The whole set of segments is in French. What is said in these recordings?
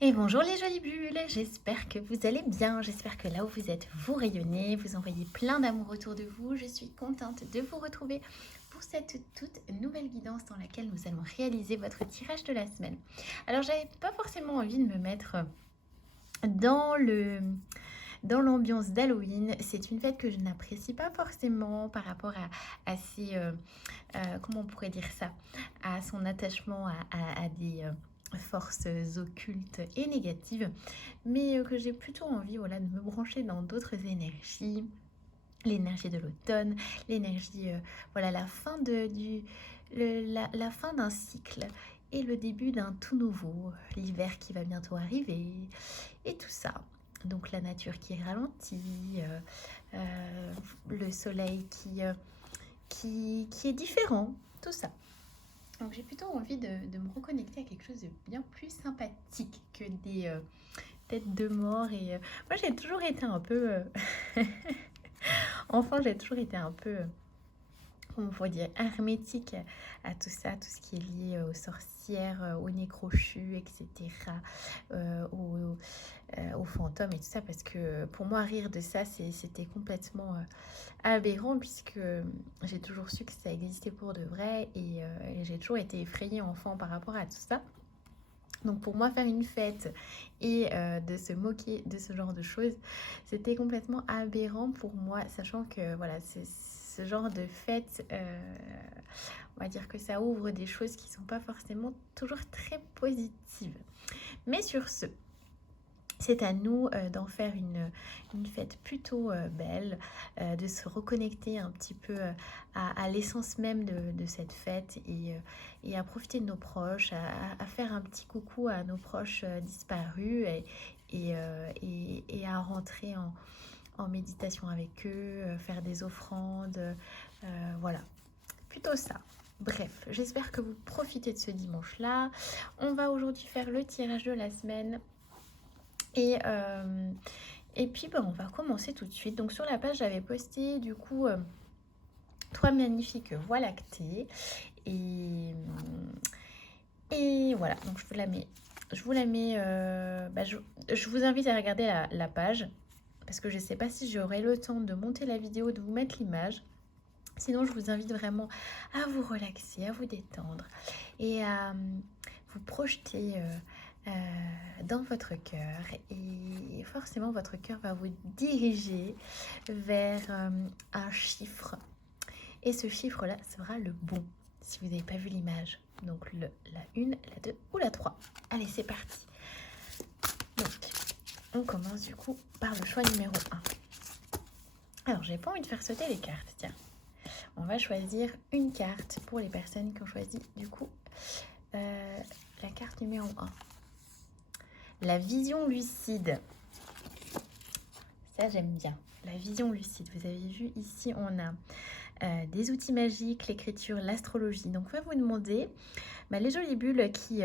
Et bonjour les jolies bulles, j'espère que vous allez bien, j'espère que là où vous êtes, vous rayonnez, vous envoyez plein d'amour autour de vous. Je suis contente de vous retrouver pour cette toute nouvelle guidance dans laquelle nous allons réaliser votre tirage de la semaine. Alors j'avais pas forcément envie de me mettre dans dans l'ambiance d'Halloween. C'est une fête que je n'apprécie pas forcément par rapport à ses, comment on pourrait dire ça, à son attachement à des forces occultes et négatives, mais que j'ai plutôt envie, voilà, de me brancher dans d'autres énergies, l'énergie de l'automne, l'énergie, voilà, la fin la fin d'un cycle et le début d'un tout nouveau, l'hiver qui va bientôt arriver et tout ça. Donc la nature qui ralentit, le soleil qui est différent, tout ça. Donc j'ai plutôt envie de me reconnecter à quelque chose de bien plus sympathique que des têtes de mort. Et moi j'ai toujours été un peu... Enfin j'ai toujours été un peu... comment on pourrait dire, hermétique à tout ça, tout ce qui est lié aux sorcières, aux nécrochus, etc., aux fantômes et tout ça, parce que pour moi, rire de ça, c'était complètement aberrant, puisque j'ai toujours su que ça existait pour de vrai, et j'ai toujours été effrayée enfant par rapport à tout ça. Donc pour moi, faire une fête et de se moquer de ce genre de choses, c'était complètement aberrant pour moi, sachant que voilà, c'est ce genre de fête, on va dire que ça ouvre des choses qui ne sont pas forcément toujours très positives. Mais sur ce, c'est à nous d'en faire une fête plutôt belle, de se reconnecter un petit peu à l'essence même de cette fête, et à profiter de nos proches, à faire un petit coucou à nos proches disparus, et à rentrer en méditation avec eux, faire des offrandes, voilà, plutôt ça. Bref, j'espère que vous profitez de ce dimanche-là. On va aujourd'hui faire le tirage de la semaine. Et, euh, et puis, on va commencer tout de suite. Donc, sur la page, j'avais posté du coup 3 magnifiques voies lactées. Et voilà, donc Je vous la mets je vous invite à regarder la page, parce que je ne sais pas si j'aurai le temps de monter la vidéo, de vous mettre l'image. Sinon, je vous invite vraiment à vous relaxer, à vous détendre et à vous projeter dans votre cœur. Et forcément, votre cœur va vous diriger vers un chiffre. Et ce chiffre-là sera le bon, si vous n'avez pas vu l'image. Donc la 1, la 2 ou la 3. Allez, c'est parti. Donc, on commence du coup par le choix numéro 1. Alors, j'ai pas envie de faire sauter les cartes, tiens. On va choisir une carte pour les personnes qui ont choisi du coup la carte numéro 1. La vision lucide. Ça, j'aime bien. La vision lucide. Vous avez vu ici, on a des outils magiques, l'écriture, l'astrologie. Donc, on va vous demander les jolies bulles qui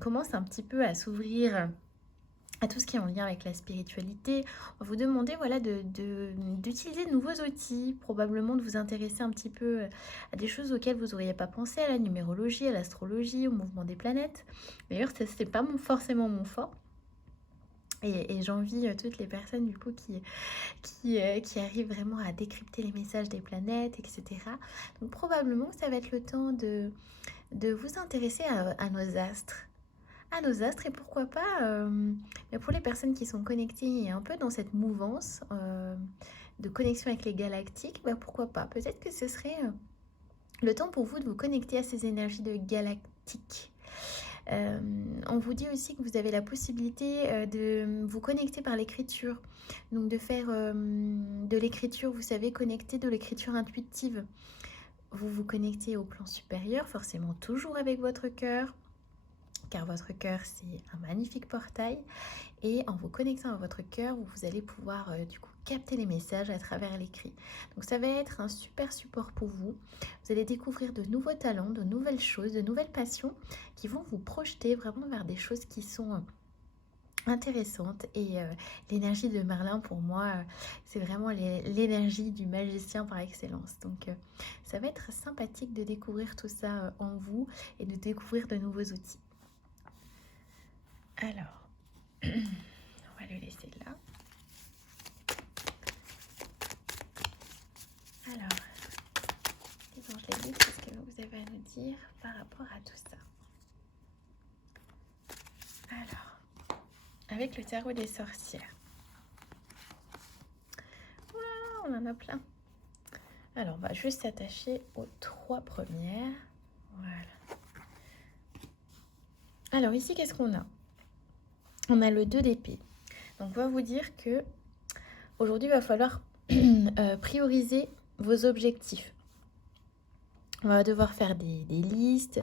commencent un petit peu à s'ouvrir à tout ce qui est en lien avec la spiritualité. On va vous demander voilà, d'utiliser de nouveaux outils, probablement de vous intéresser un petit peu à des choses auxquelles vous n'auriez pas pensé, à la numérologie, à l'astrologie, au mouvement des planètes. D'ailleurs, ça, c'est pas forcément mon fort. Et j'envie toutes les personnes du coup qui arrivent vraiment à décrypter les messages des planètes, etc. Donc probablement ça va être le temps de vous intéresser à nos astres. À nos astres, et pourquoi pas pour les personnes qui sont connectées et un peu dans cette mouvance de connexion avec les galactiques, pourquoi pas. Peut-être que ce serait le temps pour vous de vous connecter à ces énergies de galactiques. On vous dit aussi que vous avez la possibilité de vous connecter par l'écriture. Donc de faire de l'écriture, vous savez, connecter de l'écriture intuitive. Vous vous connectez au plan supérieur, forcément toujours avec votre cœur, car votre cœur, c'est un magnifique portail. Et en vous connectant à votre cœur, vous allez pouvoir du coup capter les messages à travers l'écrit. Donc ça va être un super support pour vous. Vous allez découvrir de nouveaux talents, de nouvelles choses, de nouvelles passions qui vont vous projeter vraiment vers des choses qui sont intéressantes. Et l'énergie de Merlin, pour moi, c'est vraiment l'énergie du magicien par excellence. Donc ça va être sympathique de découvrir tout ça en vous et de découvrir de nouveaux outils. Alors, On va le laisser là. Alors, les anges, les guides, qu'est-ce que vous avez à nous dire par rapport à tout ça? Alors, avec le tarot des sorcières. Wow, on en a plein. Alors, on va juste s'attacher aux 3 premières. Voilà. Alors, ici, qu'est-ce qu'on a? On a le 2 d'épée. Donc, on va vous dire que aujourd'hui, il va falloir prioriser vos objectifs. On va devoir faire des listes,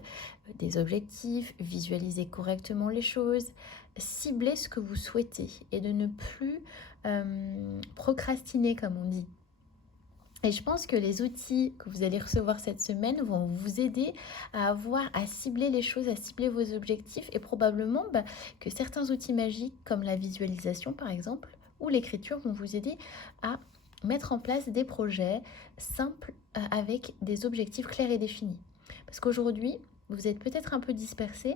des objectifs, visualiser correctement les choses, cibler ce que vous souhaitez et de ne plus procrastiner, comme on dit. Et je pense que les outils que vous allez recevoir cette semaine vont vous aider à cibler les choses, à cibler vos objectifs et probablement que certains outils magiques comme la visualisation par exemple ou l'écriture vont vous aider à mettre en place des projets simples avec des objectifs clairs et définis. Parce qu'aujourd'hui, vous êtes peut-être un peu dispersés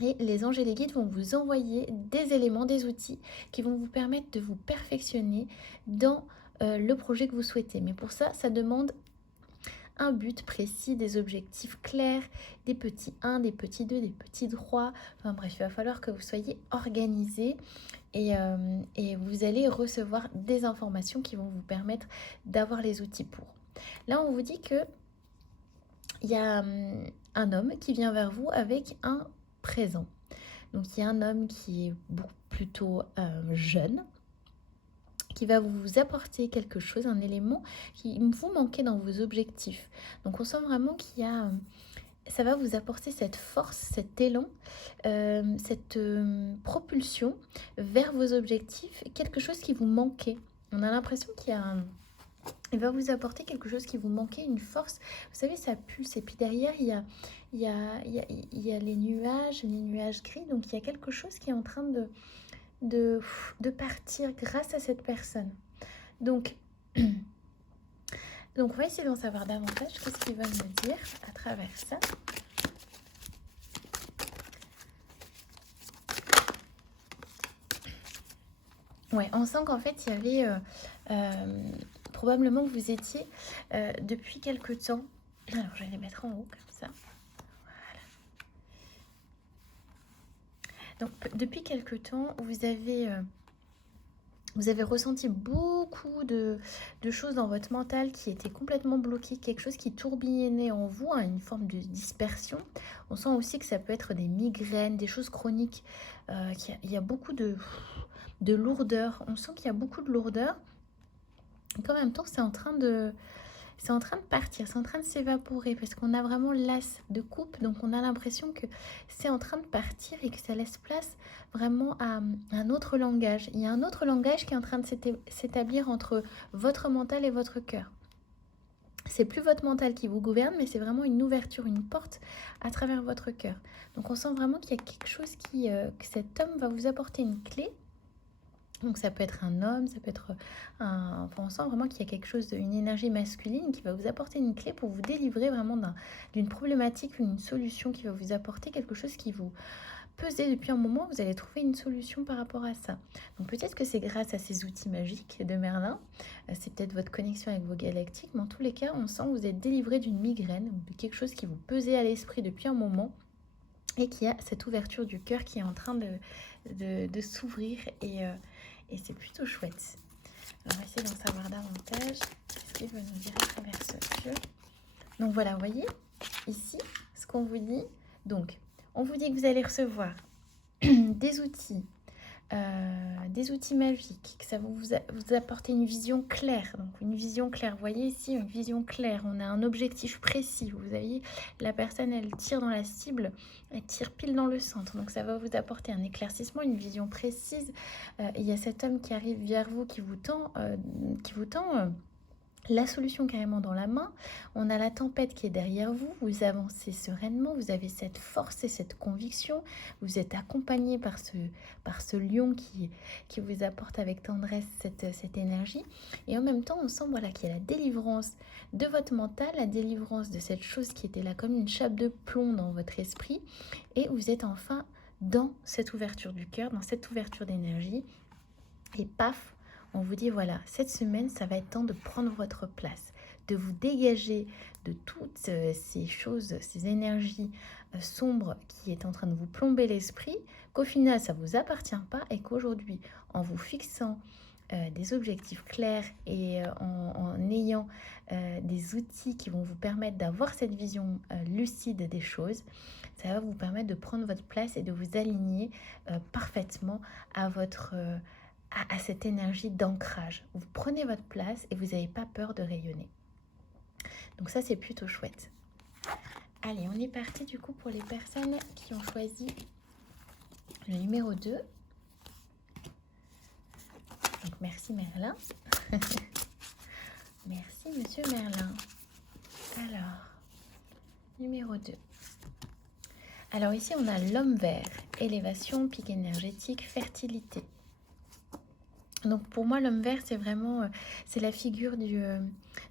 et les anges et les guides vont vous envoyer des éléments, des outils qui vont vous permettre de vous perfectionner dans le projet que vous souhaitez. Mais pour ça, ça demande un but précis, des objectifs clairs, des petits 1, des petits 2, des petits 3. Enfin bref, il va falloir que vous soyez organisés et vous allez recevoir des informations qui vont vous permettre d'avoir les outils pour. Là, on vous dit que il y a un homme qui vient vers vous avec un présent. Donc, il y a un homme qui est plutôt jeune, qui va vous apporter quelque chose, un élément qui vous manquait dans vos objectifs. Donc, on sent vraiment qu'il y a... ça va vous apporter cette force, cet élan, cette propulsion vers vos objectifs, quelque chose qui vous manquait. On a l'impression qu'il y a il va vous apporter quelque chose qui vous manquait, une force. Vous savez, ça pulse. Et puis derrière, il y a les nuages gris. Donc, il y a quelque chose qui est en train de partir grâce à cette personne. Donc, on va essayer d'en savoir davantage. Qu'est-ce qu'il va me dire à travers ça? Ouais, on sent qu'en fait, il y avait probablement que vous étiez depuis quelque temps. Alors, je vais les mettre en haut comme ça. Voilà. Donc, depuis quelque temps, vous avez ressenti beaucoup de choses dans votre mental qui étaient complètement bloquées, quelque chose qui tourbillonnait en vous, hein, une forme de dispersion. On sent aussi que ça peut être des migraines, des choses chroniques. Il y a beaucoup de lourdeur. On sent qu'il y a beaucoup de lourdeur. Et qu'en même temps, c'est en train de partir, c'est en train de s'évaporer parce qu'on a vraiment l'as de coupe, donc on a l'impression que c'est en train de partir et que ça laisse place vraiment à un autre langage. Il y a un autre langage qui est en train de s'établir entre votre mental et votre cœur. C'est plus votre mental qui vous gouverne, mais c'est vraiment une ouverture, une porte à travers votre cœur. Donc on sent vraiment qu'il y a quelque chose que cet homme va vous apporter une clé. Donc ça peut être un homme, ça peut être enfin, on sent vraiment qu'il y a quelque chose, une énergie masculine qui va vous apporter une clé pour vous délivrer vraiment d'une problématique, une solution qui va vous apporter quelque chose qui vous pesait depuis un moment. Vous allez trouver une solution par rapport à ça. Donc peut-être que c'est grâce à ces outils magiques de Merlin, c'est peut-être votre connexion avec vos galactiques, mais en tous les cas, on sent que vous êtes délivré d'une migraine ou de quelque chose qui vous pesait à l'esprit depuis un moment et qui a cette ouverture du cœur qui est en train de s'ouvrir et c'est plutôt chouette. Alors, on va essayer d'en savoir davantage. Qu'est-ce qu'il veut nous dire à travers ce jeu? Donc voilà, vous voyez, ici, ce qu'on vous dit. Donc, on vous dit que vous allez recevoir des outils magiques, que ça va vous apporter une vision claire. Donc, une vision claire, vous voyez ici, une vision claire. On a un objectif précis. Vous voyez, la personne, elle tire dans la cible, elle tire pile dans le centre. Donc, ça va vous apporter un éclaircissement, une vision précise. Il y a cet homme qui arrive vers vous, qui vous tend la solution carrément dans la main. On a la tempête qui est derrière vous, vous avancez sereinement, vous avez cette force et cette conviction, vous êtes accompagné par ce lion qui vous apporte avec tendresse cette énergie, et en même temps on sent voilà, qu'il y a la délivrance de votre mental, la délivrance de cette chose qui était là comme une chape de plomb dans votre esprit, et vous êtes enfin dans cette ouverture du cœur, dans cette ouverture d'énergie. Et paf, on vous dit voilà, cette semaine, ça va être temps de prendre votre place, de vous dégager de toutes ces choses, ces énergies sombres qui est en train de vous plomber l'esprit, qu'au final, ça ne vous appartient pas et qu'aujourd'hui, en vous fixant des objectifs clairs et en ayant des outils qui vont vous permettre d'avoir cette vision lucide des choses, ça va vous permettre de prendre votre place et de vous aligner parfaitement à votre... à cette énergie d'ancrage. Vous prenez votre place et vous n'avez pas peur de rayonner. Donc ça, c'est plutôt chouette. Allez, on est parti du coup pour les personnes qui ont choisi le numéro 2. Donc merci Merlin. Merci Monsieur Merlin. Alors, numéro 2. Alors ici, on a l'homme vert. Élévation, pic énergétique, fertilité. Donc pour moi, l'homme vert, c'est vraiment c'est la figure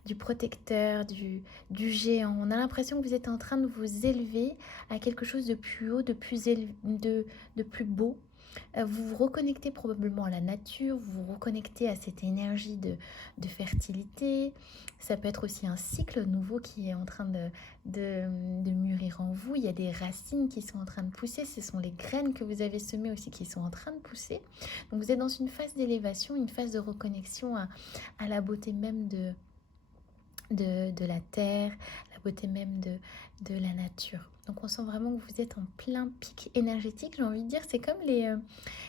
du protecteur, du géant. On a l'impression que vous êtes en train de vous élever à quelque chose de plus haut, de plus beau. Vous vous reconnectez probablement à la nature, vous vous reconnectez à cette énergie de fertilité. Ça peut être aussi un cycle nouveau qui est en train de mûrir en vous. Il y a des racines qui sont en train de pousser. Ce sont les graines que vous avez semées aussi qui sont en train de pousser. Donc vous êtes dans une phase d'élévation, une phase de reconnexion à la beauté même de la terre, la beauté même de la nature. Donc on sent vraiment que vous êtes en plein pic énergétique, j'ai envie de dire. C'est comme les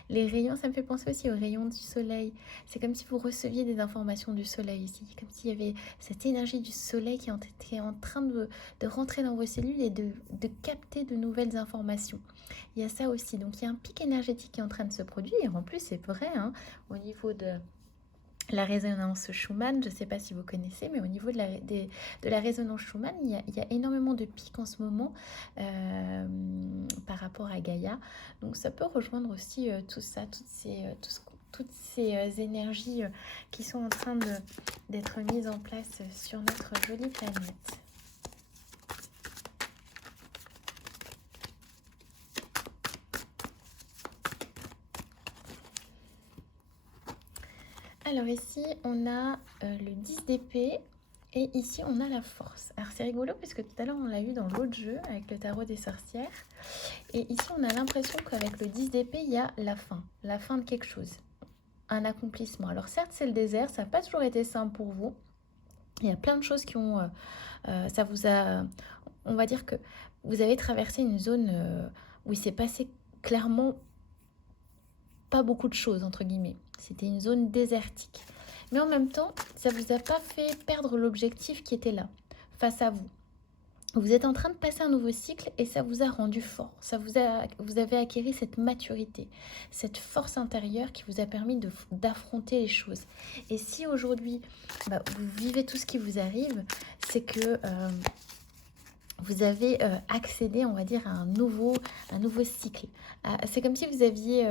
rayons, ça me fait penser aussi aux rayons du soleil. C'est comme si vous receviez des informations du soleil ici, comme s'il y avait cette énergie du soleil qui était en train de rentrer dans vos cellules et de capter de nouvelles informations. Il y a ça aussi, donc il y a un pic énergétique qui est en train de se produire. Et en plus, c'est vrai, hein, au niveau de la résonance Schumann, je ne sais pas si vous connaissez, mais au niveau de la résonance Schumann, il y a énormément de pics en ce moment par rapport à Gaïa. Donc ça peut rejoindre aussi tout ça, toutes ces énergies qui sont en train d'être mises en place sur notre jolie planète. Alors ici, on a le 10 d'épée et ici, on a la force. Alors c'est rigolo parce que tout à l'heure, on l'a vu dans l'autre jeu avec le tarot des sorcières. Et ici, on a l'impression qu'avec le 10 d'épée, il y a la fin de quelque chose, un accomplissement. Alors certes, c'est le désert, ça n'a pas toujours été simple pour vous. Il y a plein de choses qui ont... ça vous a... On va dire que vous avez traversé une zone où il s'est passé clairement pas beaucoup de choses, entre guillemets. C'était une zone désertique. Mais en même temps, ça ne vous a pas fait perdre l'objectif qui était là, face à vous. Vous êtes en train de passer un nouveau cycle et ça vous a rendu fort. Vous avez acquis cette maturité, cette force intérieure qui vous a permis d'affronter les choses. Et si aujourd'hui, vous vivez tout ce qui vous arrive, c'est que vous avez accédé, on va dire, à un nouveau cycle. C'est comme si vous aviez...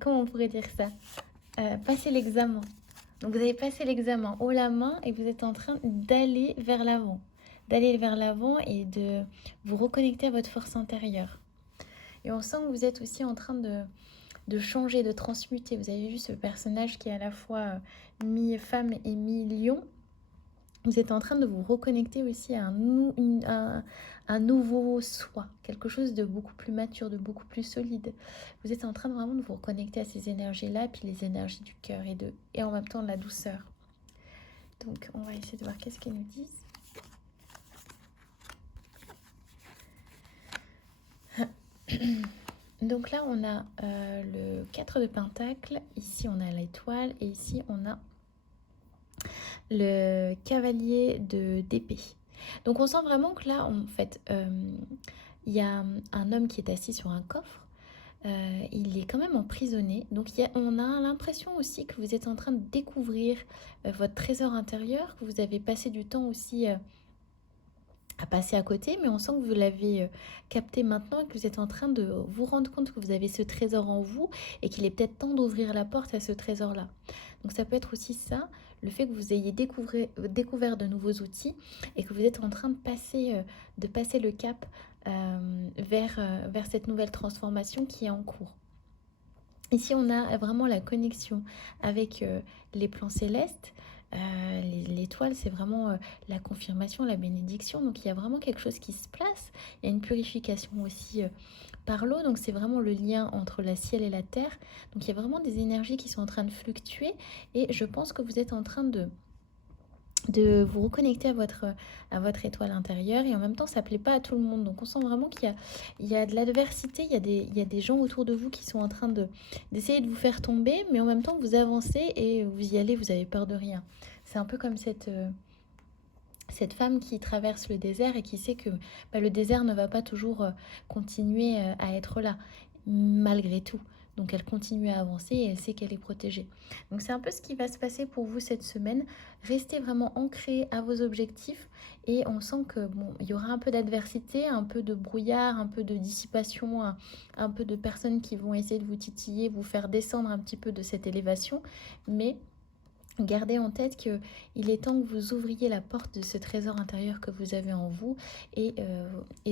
comment on pourrait dire ça, passer l'examen. Donc vous avez passé l'examen haut la main et vous êtes en train d'aller vers l'avant. Et de vous reconnecter à votre force intérieure. Et on sent que vous êtes aussi en train de changer, de transmuter. Vous avez vu ce personnage qui est à la fois mi-femme et mi-lion. Vous êtes en train de vous reconnecter aussi à un nouveau soi, quelque chose de beaucoup plus mature, de beaucoup plus solide. Vous êtes en train vraiment de vous reconnecter à ces énergies-là, puis les énergies du cœur et en même temps de la douceur. Donc, on va essayer de voir qu'est-ce qu'ils nous disent. Donc là, on a le 4 de Pentacle, ici on a l'étoile et ici on a le cavalier d'épée. Donc on sent vraiment que là, en fait, il y a un homme qui est assis sur un coffre. Il est quand même emprisonné. Donc on a l'impression aussi que vous êtes en train de découvrir votre trésor intérieur, que vous avez passé du temps aussi à passer à côté, mais on sent que vous l'avez capté maintenant et que vous êtes en train de vous rendre compte que vous avez ce trésor en vous et qu'il est peut-être temps d'ouvrir la porte à ce trésor-là. Donc ça peut être aussi ça, le fait que vous ayez découvert de nouveaux outils et que vous êtes en train de passer le cap vers cette nouvelle transformation qui est en cours. Ici, on a vraiment la connexion avec les plans célestes. L'étoile, c'est vraiment la confirmation, la bénédiction. Donc, il y a vraiment quelque chose qui se place. Il y a une purification aussi par l'eau. Donc, c'est vraiment le lien entre le ciel et la terre. Donc, il y a vraiment des énergies qui sont en train de fluctuer. Et je pense que vous êtes en train de vous reconnecter à votre étoile intérieure, et en même temps ça plaît pas à tout le monde, donc on sent vraiment il y a de l'adversité, il y a des gens autour de vous qui sont en train d'essayer de vous faire tomber, mais en même temps vous avancez et vous y allez, vous avez peur de rien. C'est un peu comme cette femme qui traverse le désert et qui sait que le désert ne va pas toujours continuer à être là, malgré tout. Donc elle continue à avancer et elle sait qu'elle est protégée. Donc c'est un peu ce qui va se passer pour vous cette semaine. Restez vraiment ancrés à vos objectifs et on sent que il y aura un peu d'adversité, un peu de brouillard, un peu de dissipation, un peu de personnes qui vont essayer de vous titiller, vous faire descendre un petit peu de cette élévation, mais gardez en tête qu'il est temps que vous ouvriez la porte de ce trésor intérieur que vous avez en vous et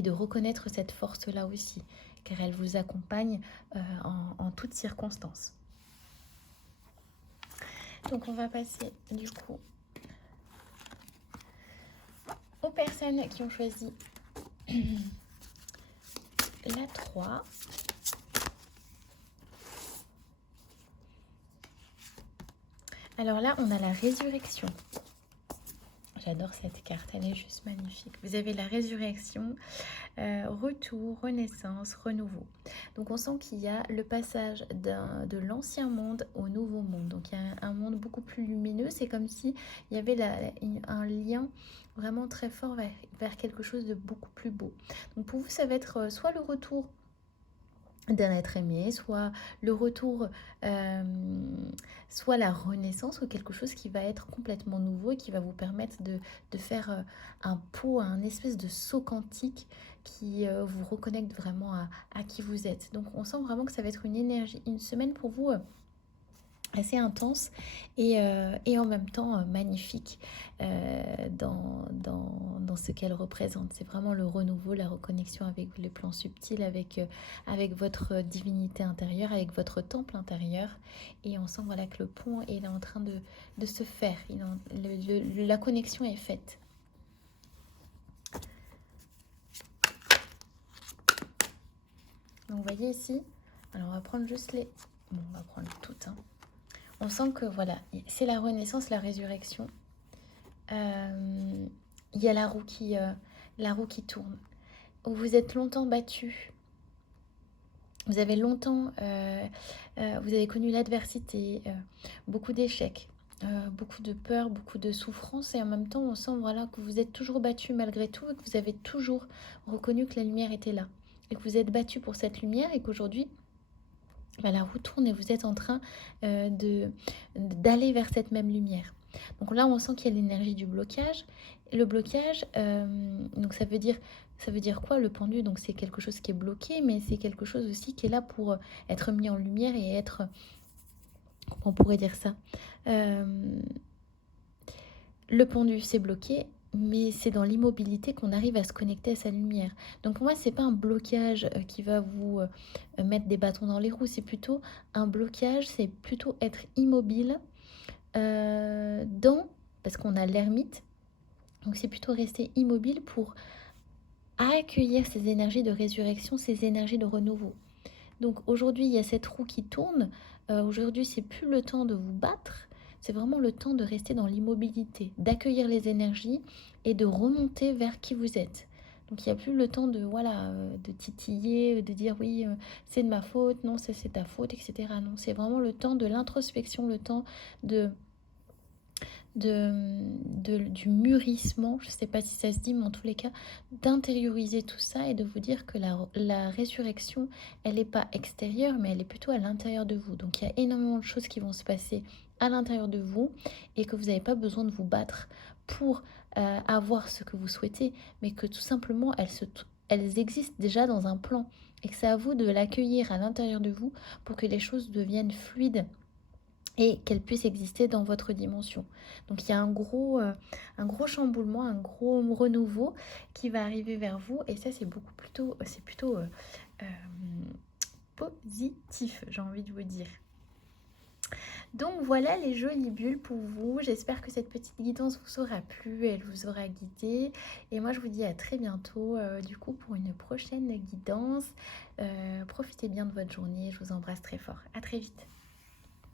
de reconnaître cette force-là aussi, car elle vous accompagne en toutes circonstances. Donc on va passer du coup aux personnes qui ont choisi la 3. Alors là, on a la résurrection. J'adore cette carte, elle est juste magnifique. Vous avez la résurrection, retour, renaissance, renouveau. Donc on sent qu'il y a le passage de l'ancien monde au nouveau monde. Donc il y a un monde beaucoup plus lumineux. C'est comme si il y avait un lien vraiment très fort vers quelque chose de beaucoup plus beau. Donc pour vous, ça va être soit le retour d'un être aimé, soit le retour, soit la renaissance, ou quelque chose qui va être complètement nouveau et qui va vous permettre de faire un pot, un espèce de saut quantique qui vous reconnecte vraiment à qui vous êtes. Donc on sent vraiment que ça va être une énergie, une semaine pour vous assez intense et en même temps magnifique dans ce qu'elle représente. C'est vraiment le renouveau, la reconnexion avec les plans subtils, avec votre divinité intérieure, avec votre temple intérieur. Et on sent voilà, que le pont est en train de se faire. La connexion est faite. Donc vous voyez ici, alors on va prendre juste les... Bon, on va prendre toutes, hein. On sent que voilà, c'est la renaissance, la résurrection. Il y a la roue qui tourne. Vous êtes longtemps battu. Vous avez longtemps, vous avez connu l'adversité, beaucoup d'échecs, beaucoup de peur, beaucoup de souffrance. Et en même temps, on sent voilà, que vous êtes toujours battu malgré tout et que vous avez toujours reconnu que la lumière était là. Et que vous êtes battu pour cette lumière et qu'aujourd'hui, la roue tourne et vous êtes en train d'aller vers cette même lumière. Donc là, on sent qu'il y a l'énergie du blocage. Et le blocage, donc ça veut dire quoi le pendu? Donc c'est quelque chose qui est bloqué, mais c'est quelque chose aussi qui est là pour être mis en lumière et être... Comment on pourrait dire ça? Le pendu, c'est bloqué, mais c'est dans l'immobilité qu'on arrive à se connecter à sa lumière. Donc pour moi, c'est pas un blocage qui va vous mettre des bâtons dans les roues, c'est plutôt un blocage, c'est plutôt être immobile parce qu'on a l'ermite, donc c'est plutôt rester immobile pour accueillir ces énergies de résurrection, ces énergies de renouveau. Donc aujourd'hui, il y a cette roue qui tourne, aujourd'hui, c'est plus le temps de vous battre, c'est vraiment le temps de rester dans l'immobilité, d'accueillir les énergies et de remonter vers qui vous êtes. Donc il n'y a plus le temps de titiller, de dire oui, c'est de ma faute, non, c'est ta faute, etc. Non, c'est vraiment le temps de l'introspection, le temps du mûrissement, je ne sais pas si ça se dit, mais en tous les cas, d'intérioriser tout ça et de vous dire que la résurrection, elle n'est pas extérieure, mais elle est plutôt à l'intérieur de vous. Donc il y a énormément de choses qui vont se passer à l'intérieur de vous et que vous n'avez pas besoin de vous battre pour avoir ce que vous souhaitez, mais que tout simplement, elles existent déjà dans un plan et que c'est à vous de l'accueillir à l'intérieur de vous pour que les choses deviennent fluides et qu'elle puisse exister dans votre dimension. Donc il y a un gros chamboulement, un gros renouveau qui va arriver vers vous et ça c'est plutôt euh, positif, j'ai envie de vous dire. Donc voilà les jolies bulles pour vous. J'espère que cette petite guidance vous aura plu, elle vous aura guidé. Et moi je vous dis à très bientôt du coup pour une prochaine guidance. Profitez bien de votre journée, je vous embrasse très fort. À très vite.